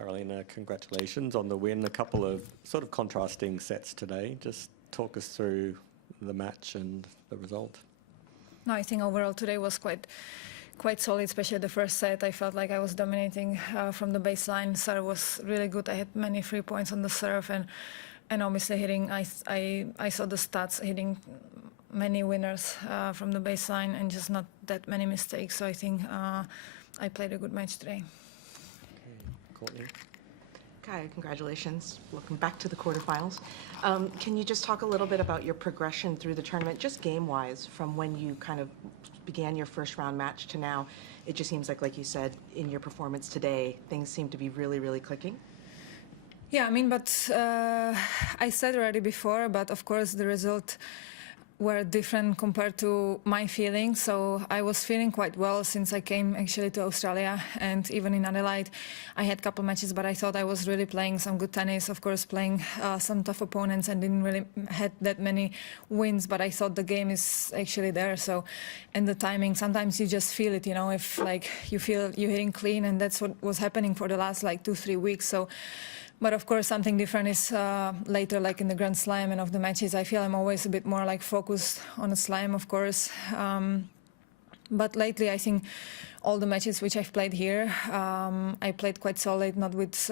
Karolína, congratulations on the win. A couple of sort of contrasting sets today. Just talk us through the match and the result. No, I think overall today was quite solid, especially the first set. I felt like I was dominating from the baseline. Serve was really good. I had many free points on the serve, and obviously hitting. I saw the stats hitting many winners from the baseline and just not that many mistakes. So I think I played a good match today. Courtney. Kaya, congratulations. Welcome back to the quarterfinals. Can you just talk a little bit about your progression through the tournament, just game-wise, from when you kind of began your first round match to now? It just seems like you said, in your performance today, things seem to be really, really clicking. Yeah, I mean, but I said already before, but of course the result were different compared to my feelings. So I was feeling quite well since I came actually to Australia, and even in Adelaide I had a couple matches, but I thought I was really playing some good tennis, of course playing some tough opponents, and didn't really had that many wins, but I thought the game is actually there. So, and the timing, sometimes you just feel it, you know, if like you feel you're hitting clean, and that's what was happening for the last like 2-3 weeks. So, but of course, something different is later, like in the Grand Slam and of the matches. I feel I'm always a bit more like focused on a slam, of course. But lately, I think all the matches which I've played here, I played quite solid, not with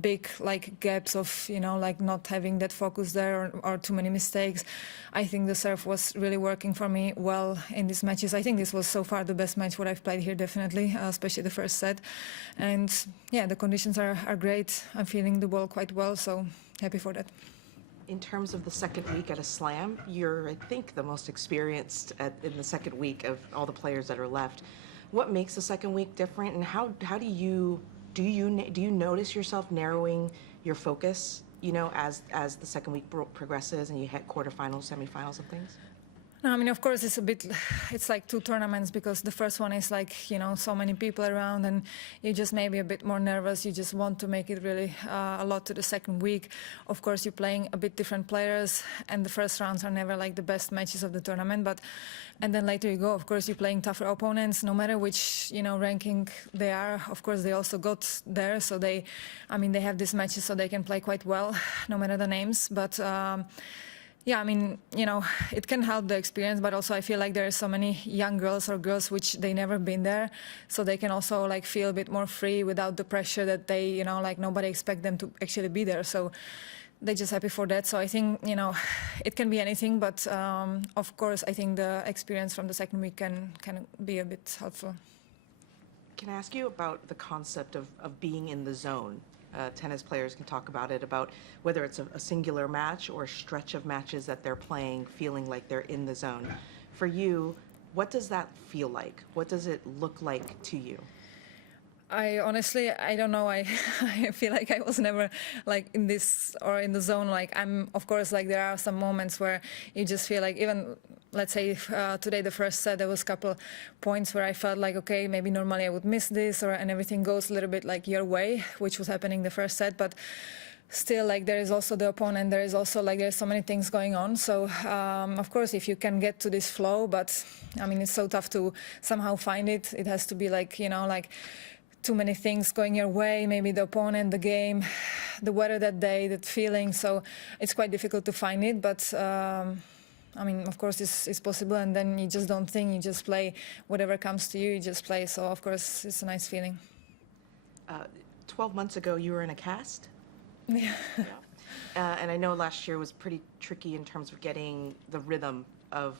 big like gaps of, you know, like not having that focus there or too many mistakes. I think the serve was really working for me well in these matches. I think this was so far the best match what I've played here, definitely, especially the first set. And yeah, the conditions are great. I'm feeling the ball quite well, so happy for that. In terms of the second week at a slam, you're, I think, the most experienced in the second week of all the players that are left. What makes the second week different, and how do you notice yourself narrowing your focus, you know, as the second week progresses and you hit quarterfinals, semifinals and things? No, I mean, of course, it's like two tournaments, because the first one is like, you know, so many people around, and you just maybe a bit more nervous. You just want to make it really a lot to the second week. Of course, you're playing a bit different players, and the first rounds are never like the best matches of the tournament. And then later you go, of course, you're playing tougher opponents, no matter which, you know, ranking they are. Of course, they also got there, so they have these matches so they can play quite well, no matter the names. But yeah, I mean, you know, it can help the experience, but also I feel like there are so many young girls or girls which they never been there, so they can also like feel a bit more free without the pressure that they, you know, like nobody expect them to actually be there. So they're just happy for that. So I think, you know, it can be anything, but of course I think the experience from the second week can be a bit helpful. Can I ask you about the concept of being in the zone? Tennis players can talk about it, about whether it's a singular match or a stretch of matches that they're playing, feeling like they're in the zone. For you, what does that feel like? What does it look like to you? I honestly, I don't know. I feel like I was never like in this or in the zone. Like of course, like there are some moments where you just feel like, even let's say today the first set, there was a couple points where I felt like, okay, maybe normally I would miss this, and everything goes a little bit like your way, which was happening the first set. But still, like there is also the opponent, there is also like there's so many things going on. So of course, if you can get to this flow, but I mean, it's so tough to somehow find it. It has to be like, you know, like too many things going your way, maybe the opponent, the game, the weather that day, that feeling. So it's quite difficult to find it, but I mean, of course, it's possible, and then you just don't think, you just play whatever comes to you, you just play. So of course, it's a nice feeling. 12 months ago, you were in a cast? Yeah. And I know last year was pretty tricky in terms of getting the rhythm of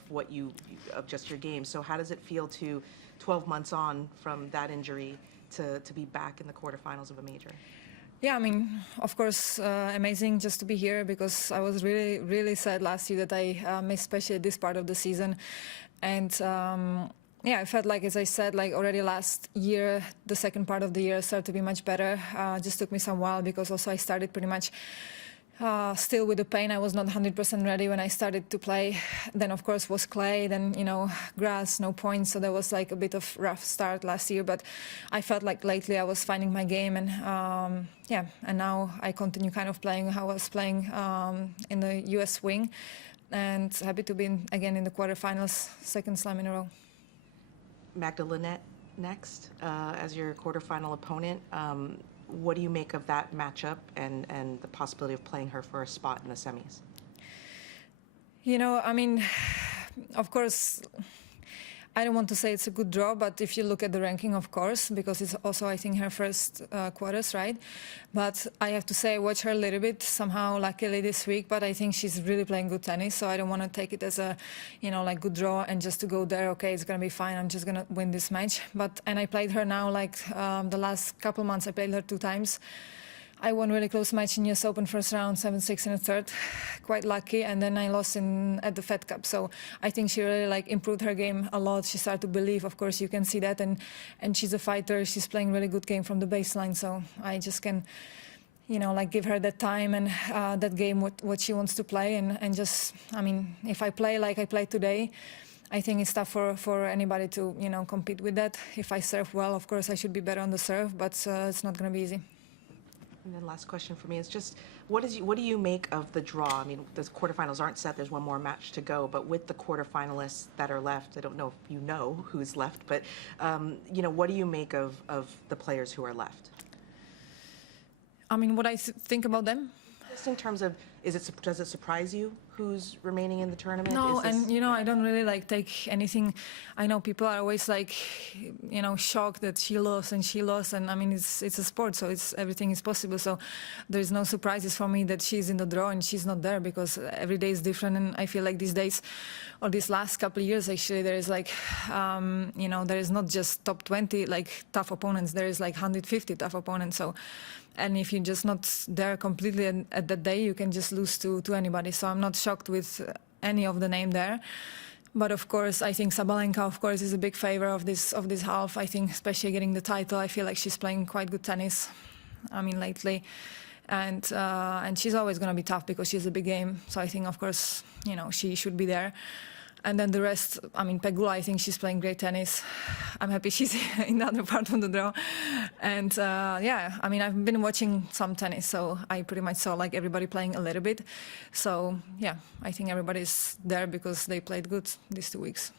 of just your game. So how does it feel to 12 months on from that injury to be back in the quarterfinals of a major? Yeah, I mean, of course, amazing just to be here, because I was really, really sad last year that I missed especially this part of the season. And yeah, I felt like, as I said, like already last year, the second part of the year started to be much better. Just took me some while, because also I started pretty much still with the pain. I was not 100% ready when I started to play. Then, of course, was clay, then, you know, grass, no points. So there was like a bit of rough start last year. But I felt like lately I was finding my game. And yeah, and now I continue kind of playing how I was playing in the US wing. And happy to be again in the quarterfinals, second slam in a row. Magdalena next as your quarterfinal opponent. what do you make of that matchup and the possibility of playing her for a spot in the semis? You know, I mean, of course, I don't want to say it's a good draw, but if you look at the ranking, of course, because it's also, I think, her first quarters, right? But I have to say, I watch her a little bit, somehow, luckily this week, but I think she's really playing good tennis, so I don't want to take it as a, you know, like good draw and just to go there, okay, it's going to be fine, I'm just going to win this match. And I played her now, like the last couple months, I played her 2 times. I won really close match in US Open first round, 7-6 in the third, quite lucky, and then I lost at the Fed Cup. So I think she really like improved her game a lot. She started to believe, of course, you can see that, and she's a fighter. She's playing really good game from the baseline. So I just can, you know, like give her that time and that game what she wants to play, and just, I mean, if I play like I played today, I think it's tough for anybody to, you know, compete with that. If I serve well, of course, I should be better on the serve, but it's not going to be easy. And then last question for me is just, what do you make of the draw? I mean, the quarterfinals aren't set. There's one more match to go. But with the quarterfinalists that are left, I don't know if you know who's left, but, you know, what do you make of the players who are left? I mean, what I think about them? Just in terms of, does it surprise you who's remaining in the tournament? No, and, you know, I don't really, like, take anything. I know people are always, like, you know, shocked that she lost, and, I mean, it's a sport, so everything is possible. So there's no surprises for me that she's in the draw and she's not there, because every day is different, and I feel like these days, or these last couple of years, actually, there is, like, you know, there is not just top 20, like, tough opponents. There is, like, 150 tough opponents, so... And if you're just not there completely at that day, you can just lose to anybody. So I'm not shocked with any of the name there. But of course, I think Sabalenka, of course, is a big favor of this half. I think, especially getting the title, I feel like she's playing quite good tennis. I mean, lately, and she's always going to be tough because she's a big game. So I think, of course, you know, she should be there. And then the rest, I mean, Pegula, I think she's playing great tennis. I'm happy she's in the other part of the draw. And yeah, I mean, I've been watching some tennis, so I pretty much saw like everybody playing a little bit. So yeah, I think everybody's there because they played good these 2 weeks.